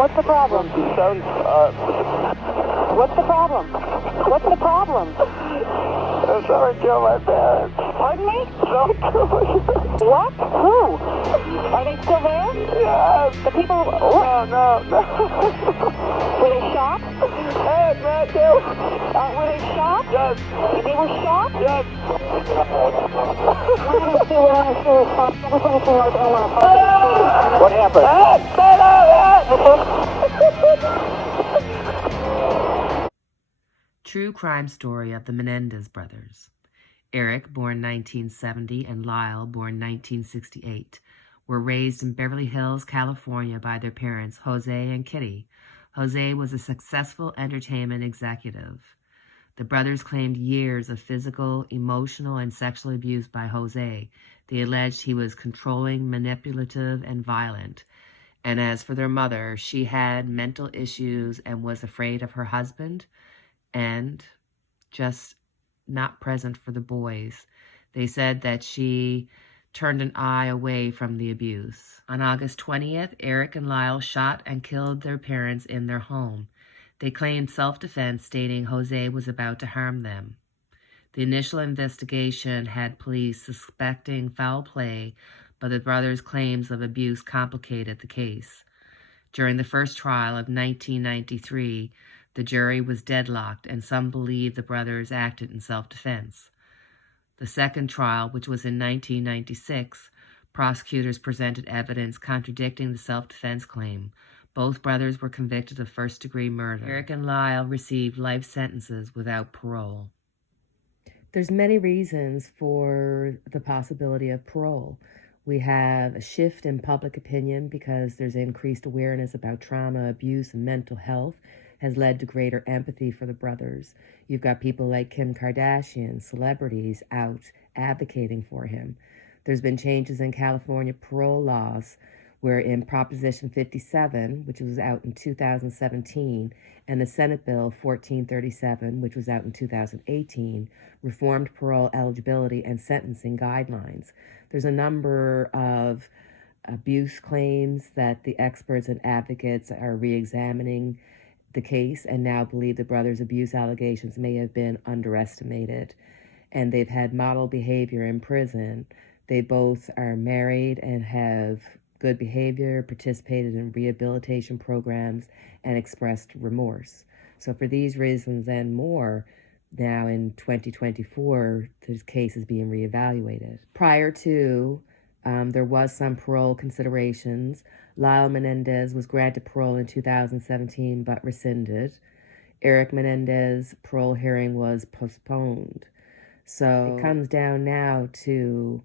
What's the problem? Sounds, What's the problem? What's the problem? someone killed my parents. Pardon me? Someone killed my parents. What? Who? Are they still there? Yes. The people... No. Were they shot? Hey, man, too. Were they shot? Yes. They were shot? Yes. What happened? True crime story of the Menendez brothers. Eric, born 1970, and Lyle, born 1968, were raised in Beverly Hills, California by their parents, Jose and Kitty. Jose was a successful entertainment executive. The brothers claimed years of physical, emotional, and sexual abuse by Jose. They alleged he was controlling, manipulative, and violent. And as for their mother, she had mental issues and was afraid of her husband and just not present for the boys. They said that she turned an eye away from the abuse. On August 20th, Eric and Lyle shot and killed their parents in their home. They claimed self-defense, stating Jose was about to harm them. The initial investigation had police suspecting foul play, but the brothers' claims of abuse complicated the case. During the first trial of 1993, the jury was deadlocked, and some believed the brothers acted in self-defense. The second trial, which was in 1996, prosecutors presented evidence contradicting the self-defense claim. Both brothers were convicted of first-degree murder. Eric and Lyle received life sentences without parole. There's many reasons for the possibility of parole. We have a shift in public opinion because there's increased awareness about trauma, abuse, and mental health has led to greater empathy for the brothers. You've got people like Kim Kardashian, celebrities out advocating for him. There's been changes in California parole laws where in Proposition 57, which was out in 2017, and the Senate Bill 1437, which was out in 2018, reformed parole eligibility and sentencing guidelines. There's a number of abuse claims that the experts and advocates are re-examining the case and now believe the brothers' abuse allegations may have been underestimated. And they've had model behavior in prison. They both are married and have good behavior, participated in rehabilitation programs, and expressed remorse. So for these reasons and more, now in 2024, this case is being reevaluated. Prior to, there was some parole considerations. Lyle Menendez was granted parole in 2017 but rescinded. Eric Menendez parole hearing was postponed. So it comes down now to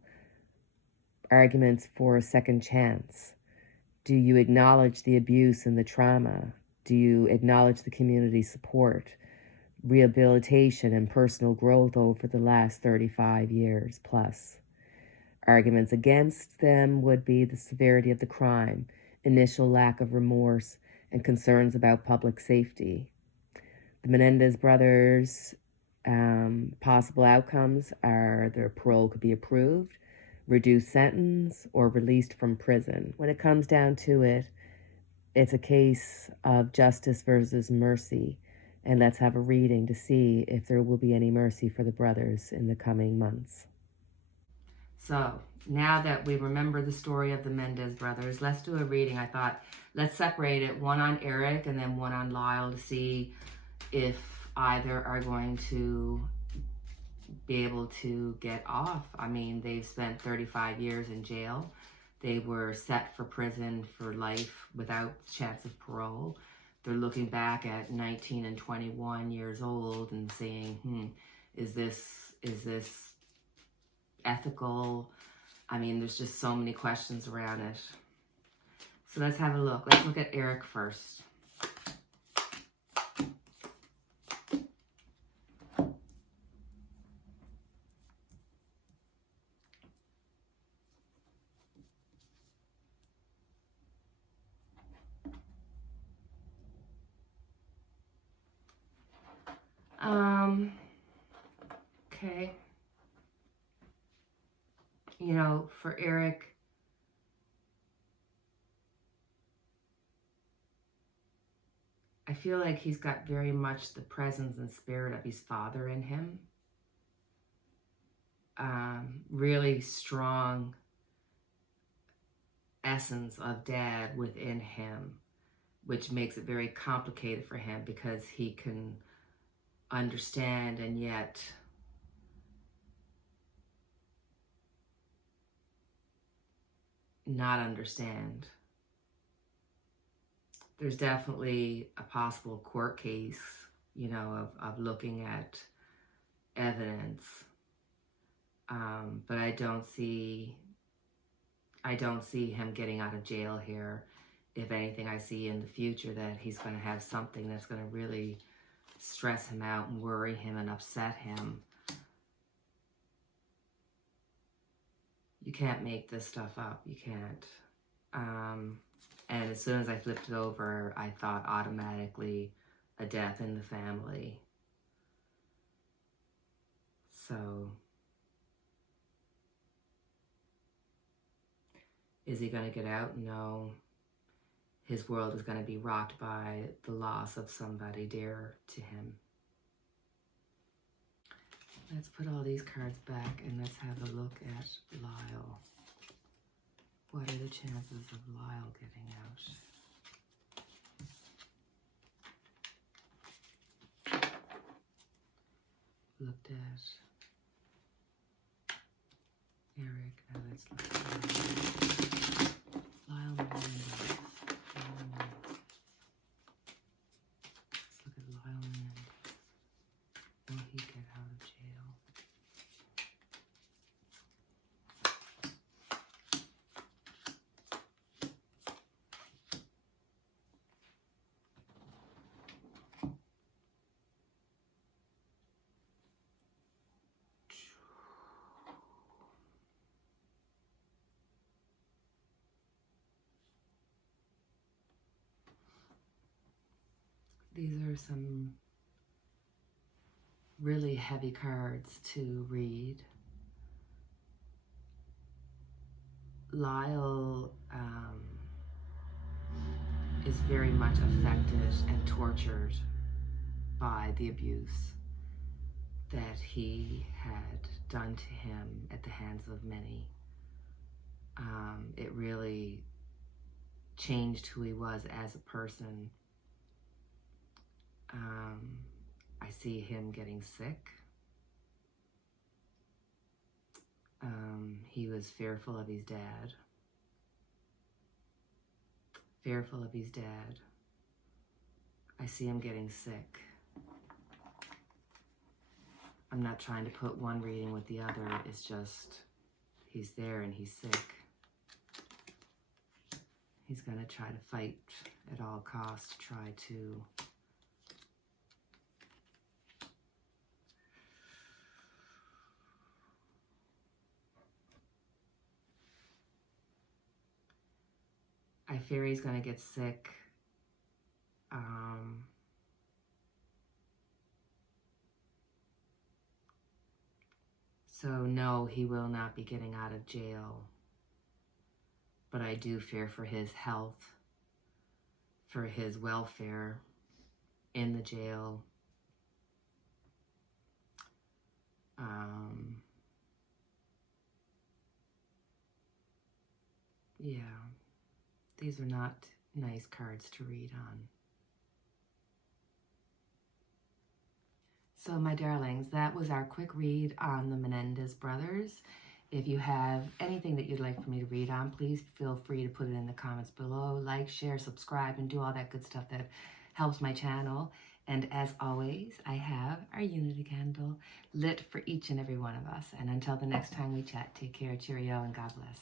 arguments for a second chance. Do you acknowledge the abuse and the trauma? Do you acknowledge the community support, rehabilitation, and personal growth over the last 35 years plus? Arguments against them would be the severity of the crime, initial lack of remorse, and concerns about public safety. The Menendez brothers' possible outcomes are their parole could be approved, reduced sentence, or released from prison. When it comes down to it, it's a case of justice versus mercy, and let's have a reading to see if there will be any mercy for the brothers in the coming months. So, now that we remember the story of the Menendez brothers, let's do a reading. I thought, let's separate it, one on Eric and then one on Lyle, to see if either are going to be able to get off. I mean, they've spent 35 years in jail. They were set for prison for life without chance of parole. They're looking back at 19 and 21 years old and saying, is this ethical? I mean, there's just so many questions around it. So let's have a look. Let's look at Eric first. Okay. You know, for Eric, feel like he's got very much the presence and spirit of his father in him. Really strong essence of dad within him, which makes it very complicated for him because he can understand and yet not understand. There's definitely a possible court case, you know, of looking at evidence. But I don't see him getting out of jail here. If anything, I see in the future that he's going to have something that's going to really stress him out and worry him and upset him. You can't make this stuff up. You can't. And as soon as I flipped it over, I thought automatically a death in the family. So, is he going to get out? No. His world is going to be rocked by the loss of somebody dear to him. Let's put all these cards back and let's have a look at Lyle. What are the chances of Lyle getting out? Looked at Eric. Now let's look at Lyle Menendez. Let's look at Lyle Menendez. Will he get out of jail? These are some really heavy cards to read. Lyle is very much affected and tortured by the abuse that he had done to him at the hands of many. It really changed who he was as a person. I see him getting sick. He was fearful of his dad. Fearful of his dad. I see him getting sick. I'm not trying to put one reading with the other. It's just, he's there and he's sick. He's going to try to fight at all costs, try to I fear he's going to get sick. So no, he will not be getting out of jail. But I do fear for his health, for his welfare in the jail. Yeah. These are not nice cards to read on. So my darlings, that was our quick read on the Menendez brothers. If you have anything that you'd like for me to read on, please feel free to put it in the comments below. Like, share, subscribe, and do all that good stuff that helps my channel. And as always, I have our unity candle lit for each and every one of us. And until the next time we chat, take care, cheerio, and God bless.